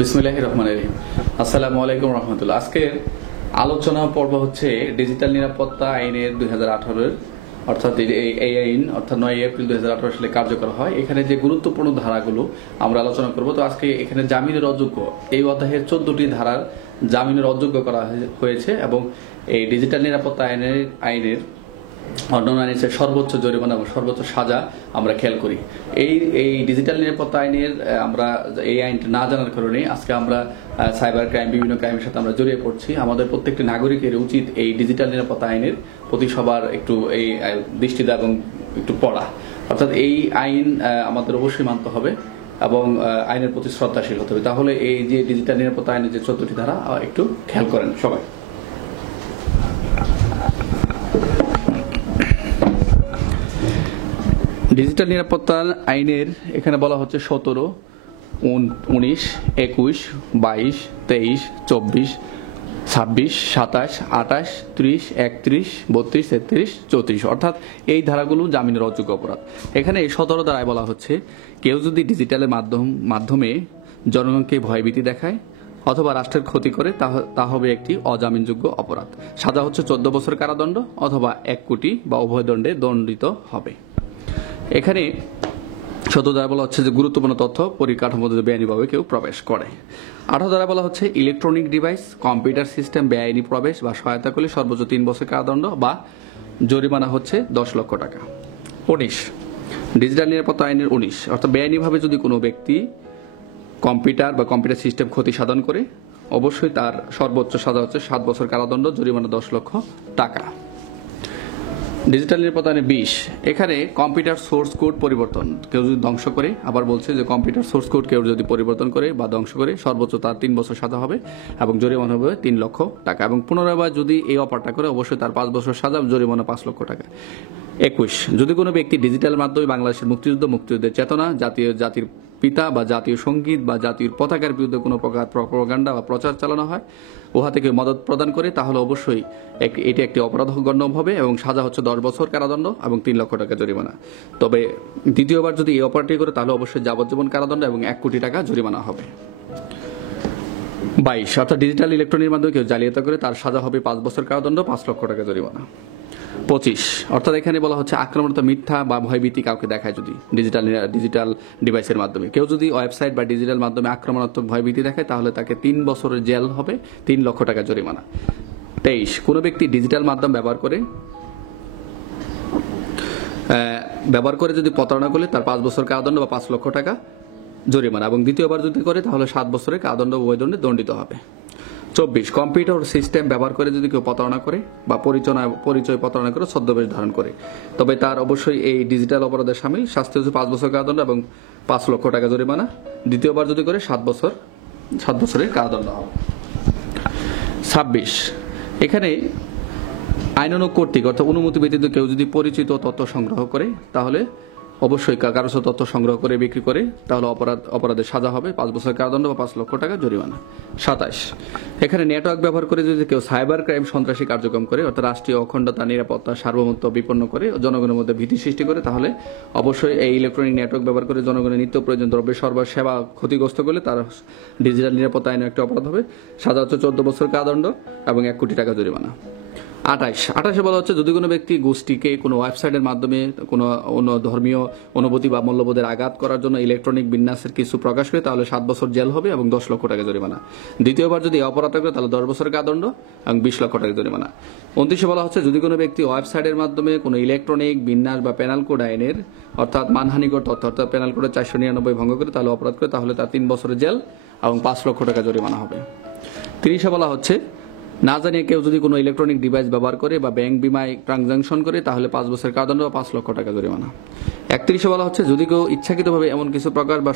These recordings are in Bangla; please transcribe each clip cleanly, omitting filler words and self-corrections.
বিসমিল্লাহির রহমানির রহিম। আসসালামু আলাইকুম রহমতুল্লাহ। আজকের আলোচনা পর্ব হচ্ছে ডিজিটাল নিরাপত্তা আইনের 2018 অর্থাৎ এই আইন অর্থাৎ 9 এপ্রিল 2018 সালে কার্যকর হয়। এখানে যে গুরুত্বপূর্ণ ধারাগুলো আমরা আলোচনা করব। তো আজকে এখানে জামিনের অযোগ্য এই অধ্যায়ের 14টি ধারার জামিনের অযোগ্য করা হয়েছে এবং এই ডিজিটাল নিরাপত্তা আইনের অন্যান্য আইনের সর্বোচ্চ জরিমানা এবং সর্বোচ্চ সাজা আমরা খেয়াল করি। এই ডিজিটাল নিরাপত্তা আইনের আমরা এই আইনটা না জানার কারণে আজকে আমরা সাইবার ক্রাইম বিভিন্ন ক্রাইমের সাথে আমরা জড়িয়ে পড়ছি। আমাদের প্রত্যেকটি নাগরিকের উচিত এই ডিজিটাল নিরাপত্তা আইনের প্রতি সবার একটু এই দৃষ্টি দেওয়া এবং একটু পড়া, অর্থাৎ এই আইন আমাদের অবশ্যই মানতে হবে এবং আইনের প্রতি শ্রদ্ধাশীল হতে হবে। তাহলে এই যে ডিজিটাল নিরাপত্তা আইনের যে 14টি ধারা একটু খেয়াল করেন সবাই। ডিজিটাল নিরাপত্তা আইনের এখানে বলা হচ্ছে 17, 19, 21, 22, 23, 24, 26, 27, 28, 30, 31, 32, 33, 34 অর্থাৎ এই ধারাগুলো জামিনের অযোগ্য অপরাধ। এখানে 17 ধারায় বলা হচ্ছে কেউ যদি ডিজিটালের মাধ্যমে জনগণকে ভয়ভীতি দেখায় অথবা রাষ্ট্রের ক্ষতি করে তা হবে একটি অজামিনযোগ্য অপরাধ। সাজা হচ্ছে 14 বছর কারাদণ্ড অথবা 1 কোটি বা উভয় দণ্ডে দণ্ডিত হবে। এখানে 17 ধারা বলা হচ্ছে যে গুরুত্বপূর্ণ তথ্য পরিকাঠামোতে বেআইনিভাবে কেউ প্রবেশ করে। 18 ধারা বলা হচ্ছে ইলেকট্রনিক ডিভাইস কম্পিউটার সিস্টেম বেআইনি প্রবেশ বা সহায়তা করলে সর্বোচ্চ 3 বছর কারাদণ্ড বা জরিমানা হচ্ছে 10 লক্ষ টাকা। 19 ডিজিটাল নিরাপত্তা আইনের 19 অর্থাৎ বেআইনিভাবে যদি কোনো ব্যক্তি কম্পিউটার বা কম্পিউটার সিস্টেম ক্ষতি সাধন করে অবশ্যই তার সর্বোচ্চ সাজা হচ্ছে 7 বছর কারাদণ্ড, জরিমানা 10 লক্ষ টাকা। ডিজিটাল নিরাপত্তা আইনে 20 এখানে কম্পিউটার সোর্স কোড পরিবর্তন কেউ যদি ধ্বংস করে, আবার বলছে যে কম্পিউটার সোর্স কোড কেউ যদি পরিবর্তন করে বা ধ্বংস করে সর্বোচ্চ তার 3 বছর সাজা হবে এবং জরিমানা হবে 3 লক্ষ টাকা এবং পুনরায় যদি এই অপারটা করে অবশ্যই তার 5 বছর সাজা, জরিমানা 5 লক্ষ টাকা। 21 যদি কোনো ব্যক্তি ডিজিটাল মাধ্যমে বাংলাদেশের মুক্তিযুদ্ধের চেতনা, জাতির পিতা বা জাতীয় সঙ্গীত বা জাতীয় পতাকার বিরুদ্ধে কোনো প্রকার প্রপাগান্ডা বা প্রচার চালানো হয় উহা থেকে মদত প্রদান করে তাহলে অবশ্যই এটি একটি অপরাধ গণ্য হবে এবং সাজা হচ্ছে 10 বছর কারাদণ্ড এবং 3 লক্ষ টাকা জরিমানা। তবে দ্বিতীয়বার যদি এই অপরাধটি করে তাহলে অবশ্যই যাবজ্জীবন কারাদণ্ড এবং 1 কোটি টাকা জরিমানা হবে। 22 অর্থাৎ ডিজিটাল ইলেকট্রনিক মাধ্যমে কেউ জালিয়াতি করে তার সাজা হবে 5 বছর কারাদণ্ড, 5 লক্ষ টাকা জরিমানা। 25 অর্থাৎ এখানে বলা হচ্ছে আক্রমণাত্মক মিথ্যা বা ভয়ভীতি কাউকে দেখায় যদি ডিজিটাল ডিভাইসের মাধ্যমে কেউ যদি ওয়েবসাইট বা ডিজিটাল মাধ্যমে আক্রমণাত্মক ভয়ভীতি দেখায় তাহলে তাকে 3 বছরের জেল হবে, 3 লক্ষ টাকা জরিমানা। 23 কোনো ব্যক্তি ডিজিটাল মাধ্যম ব্যবহার করে যদি প্রতারণা করলে তার 5 বছর কারাদণ্ড বা 5 লক্ষ টাকা জরিমানা এবং দ্বিতীয়বার যদি করে তাহলে 7 বছরের কারাদণ্ড উভয় দণ্ডে দণ্ডিত হবে। 24 কম্পিউটার সিস্টেম ব্যবহার করে যদি কেউ প্রতারণা করে বা পরিচয় প্রতারণা করে ছদ্মবেশ ধারণ করে তবে তার অবশ্যই এই ডিজিটাল অপরাধের সামিল, শাস্তি হচ্ছে 5 বছর কারাদণ্ড এবং 5 লক্ষ টাকা জরিমানা। দ্বিতীয়বার যদি করে 7 বছরের কারাদণ্ড হবে। 26 এখানে আইনানুগ কর্তৃক অর্থাৎ অনুমতি ব্যতীত কেউ যদি পরিচিত তথ্য সংগ্রহ করে তাহলে অবশ্যই কারো তথ্য সংগ্রহ করে বিক্রি করে তাহলে অপরাধের সাজা হবে 5 বছর কারাদণ্ড বা 5 লক্ষ টাকা জরিমানা। 27 এখানে নেটওয়ার্ক ব্যবহার করে যদি কেউ সাইবার ক্রাইম সন্ত্রাসী কার্যক্রম করে অর্থাৎ রাষ্ট্রীয় অখণ্ডতা, নিরাপত্তা, সার্বভৌমত্ব বিপন্ন করে জনগণের মধ্যে ভীতি সৃষ্টি করে তাহলে অবশ্যই এই ইলেকট্রনিক নেটওয়ার্ক ব্যবহার করে জনগণের নিত্য প্রয়োজন দ্রব্য সরবরাহ সেবা ক্ষতিগ্রস্ত করলে তার ডিজিটাল নিরাপত্তা আইনে একটা অপরাধ হবে, সাজা হচ্ছে 14 বছর কারাদণ্ড এবং 1 কোটি টাকা জরিমানা। 28 বলা হচ্ছে যদি কোনো ব্যক্তি গোষ্ঠীকে কোনো ওয়েবসাইটের মাধ্যমে কোনো অন্য ধর্মীয় অনুভূতি বা মূল্যবোধের আঘাত করার জন্য ইলেকট্রনিক বিন্যাসের কিছু প্রকাশ করে তাহলে 7 বছর জেল হবে এবং 10 লক্ষ টাকা জরিমানা। দ্বিতীয়বার যদি অপরাধ করে তাহলে 10 বছর কারাদণ্ড এবং 20 লক্ষ টাকা জরিমানা। 29 বলা হচ্ছে যদি কোনো ব্যক্তি ওয়েবসাইটের মাধ্যমে কোনো ইলেকট্রনিক বিন্যাস বা পেনাল কোড আইনের অর্থাৎ মানহানিকর তথ্য অর্থাৎ পেনাল কোডের 499 ভঙ্গ করে তাহলে অপরাধ করে তাহলে তার 3 বছরের জেল এবং 5 লক্ষ টাকা জরিমানা হবে। 30 বলা হচ্ছে না জানিয়ে কেউ যদি কোনো ইলেকট্রনিক ডিভাইস ব্যবহার করে বা ব্যাংক বিমায় ট্রানজাকশন করে তাহলে 5 বছর কারাদণ্ড বা 5 লক্ষ টাকা জরিমানা। 31 বলা হচ্ছে যদি কেউ ইচ্ছাকৃতভাবে এমন কিছু প্রকার বা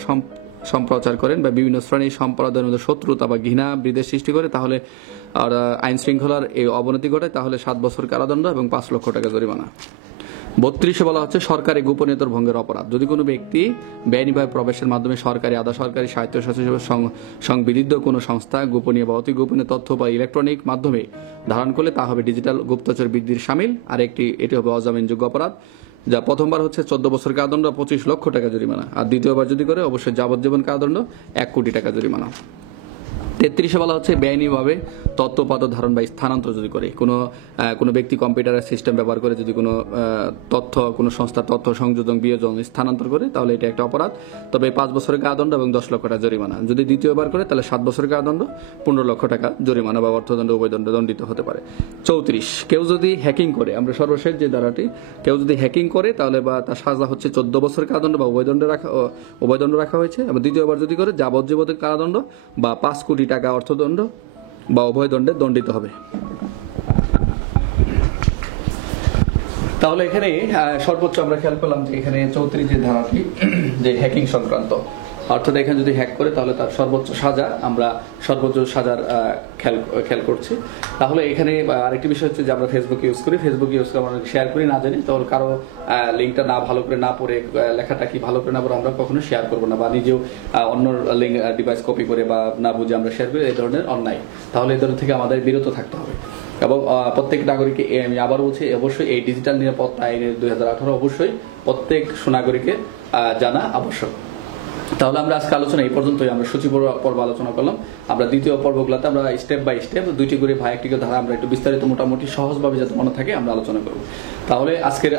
সম্প্রচার করেন বা বিভিন্ন শ্রেণীর সম্প্রদায়ের মধ্যে শত্রুতা বা ঘৃণা বিদ্বেষ সৃষ্টি করে তাহলে আইন শৃঙ্খলার এই অবনতি ঘটায় তাহলে 7 বছর কারাদণ্ড এবং 5 লক্ষ টাকা জরিমানা। 32 বলা হচ্ছে সরকারি গোপনীয়তার ভঙ্গের অপরাধ যদি কোনো ব্যক্তি বেআইনিভাবে প্রবেশের মাধ্যমে সরকারি, আধা সরকারি, স্বায়ত্তশাসিত সংবিধিত কোনো সংস্থা গোপনীয় বা অতি গোপনীয় তথ্য বা ইলেকট্রনিক মাধ্যমে ধারণ করলে তা হবে ডিজিটাল গুপ্তচর বৃদ্ধির সামিল আর এটি হবে অজামিনযোগ্য অপরাধ যা প্রথমবার হচ্ছে 14 বছর কারাদণ্ড 25 লক্ষ টাকা জরিমানা আর দ্বিতীয়বার যদি করে অবশ্যই যাবজ্জীবন কারাদণ্ড 1 কোটি টাকা জরিমানা। 33-এ বলা হচ্ছে বেআইনিভাবে তথ্য উপাত্ত ধারণ বা স্থানান্তর যদি করে কোনো ব্যক্তি কম্পিউটারের সিস্টেম ব্যবহার করে যদি কোনো কোনো সংস্থার তথ্য সংযোজন বিয়োজন স্থানান্তর করে তাহলে এটা একটা অপরাধ। তবে 5 বছরের কারাদণ্ড এবং 10 লক্ষ টাকা জরিমানা। যদি দ্বিতীয়বার করে তাহলে 7 বছরের কারাদণ্ড, 15 লক্ষ টাকা জরিমানা বা অর্থদণ্ড উভয় দণ্ডে দণ্ডিত হতে পারে। 34, কেউ যদি হ্যাকিং করে, আমরা সর্বশেষ যে ধারাটি, কেউ যদি হ্যাকিং করে তাহলে বা তার সাজা হচ্ছে 14 বছরের কারাদণ্ড বা উভয় দণ্ড রাখা হয়েছে। এবং দ্বিতীয়বার যদি করে যাবজ্জীবনের কারাদণ্ড বা 5 কোটি টাকা অর্থদণ্ড বা উভয় দণ্ডে দণ্ডিত হবে। তাহলে এখানে সর্বোচ্চ আমরা খেয়াল করলাম যে এখানে 34 যে ধারাটি যে হ্যাকিং সংক্রান্ত, অর্থাৎ এখানে যদি হ্যাক করে তাহলে তার সর্বোচ্চ সাজা, আমরা সর্বোচ্চ সাজার খেয়াল করছি। তাহলে এখানে আরেকটি বিষয় হচ্ছে যে আমরা ফেসবুক ইউজ করি, আমরা শেয়ার করি না জানি, তাহলে কারো লিঙ্কটা না ভালো করে না পড়ে, লেখাটা কি ভালো করে না পড়ে আমরা কখনো শেয়ার করবো না, বা নিজেও অন্য লিঙ্ক ডিভাইস কপি করে বা না বুঝে আমরা শেয়ার করি, এই ধরনের অন্যায়। তাহলে এই ধরনের থেকে আমাদের বিরত থাকতে হবে। এবং প্রত্যেক নাগরিককে, আমি আবার বলছি, অবশ্যই এই ডিজিটাল নিরাপত্তা আইনের 2018 অবশ্যই প্রত্যেক সুনাগরিকের জানা আবশ্যক। তাহলে আমরা আজকে আলোচনা এই পর্যন্তই। আমরা সূচি পর্ব আলোচনা করলাম। আমরা দ্বিতীয় পর্বগুলোতে আমরা স্টেপ বাই স্টেপ 2টি করে একটি ধারা আমরা একটু বিস্তারিত মোটামুটি সহজভাবে যাতে মনে থাকে আমরা আলোচনা করব। তাহলে আজকের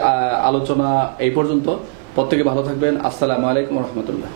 আলোচনা এই পর্যন্ত। প্রত্যেকে ভালো থাকবেন। আসসালামু আলাইকুম ওয়া রাহমাতুল্লাহ।